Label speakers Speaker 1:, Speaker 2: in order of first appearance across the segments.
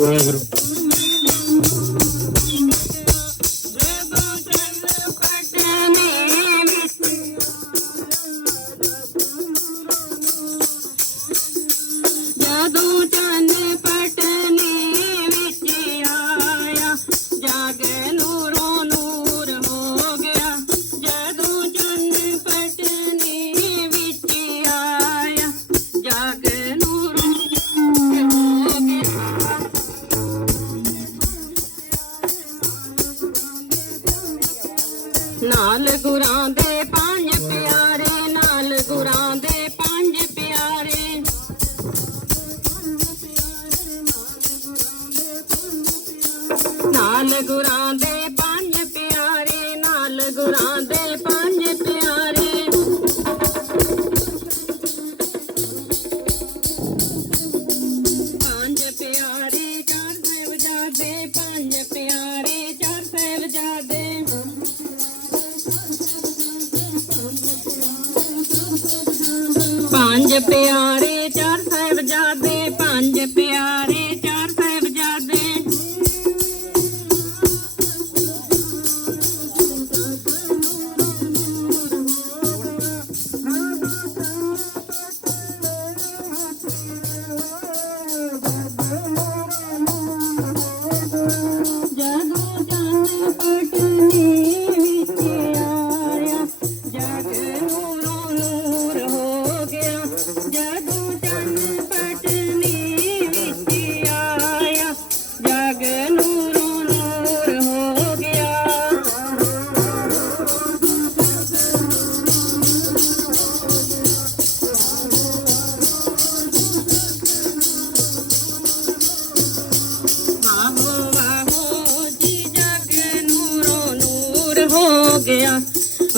Speaker 1: suegro. do. you? ਨਾਲ ਗੁਰਾਂ ਦੇ ਪੰਜ ਪਿਆਰੇ, ਨਾਲ ਗੁਰਾਂ ਦੇ ਪੰਜ ਪਿਆਰੇ। ਨਾਲ ਗੁਰਾਂ ਦੇ ਪੰਜ ਪਿਆਰੇ, ਨਾਲ ਗੁਰਾਂ ਦੇ प्यारे चर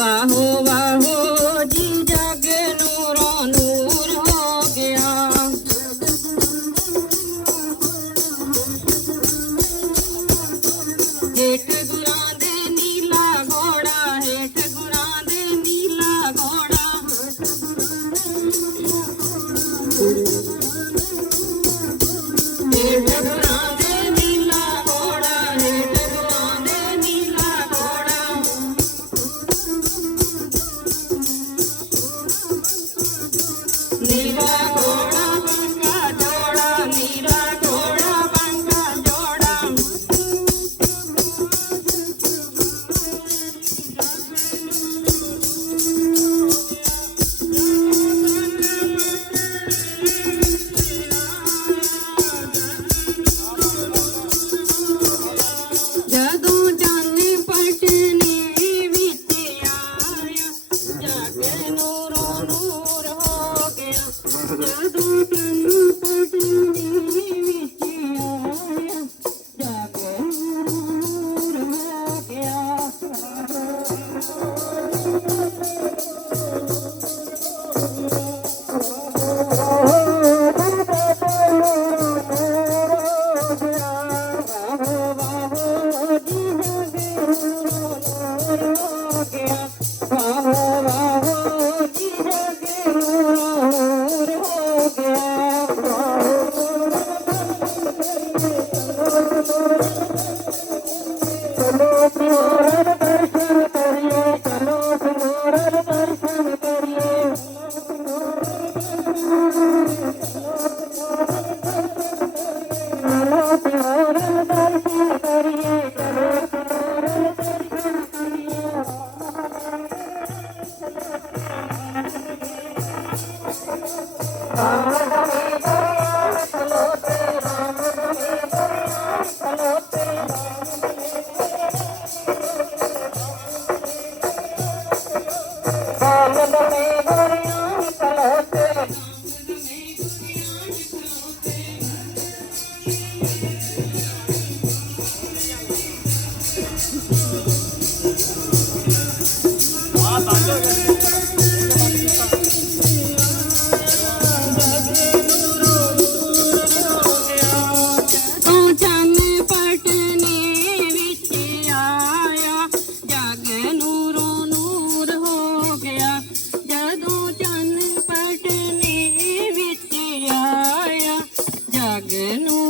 Speaker 1: sa ho va ho Música também. লাগল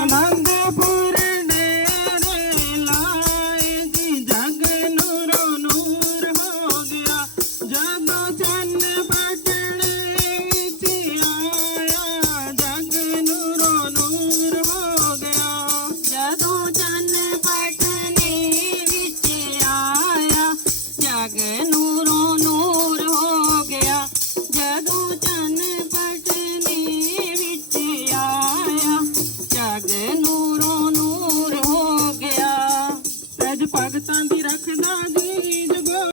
Speaker 1: I'm on.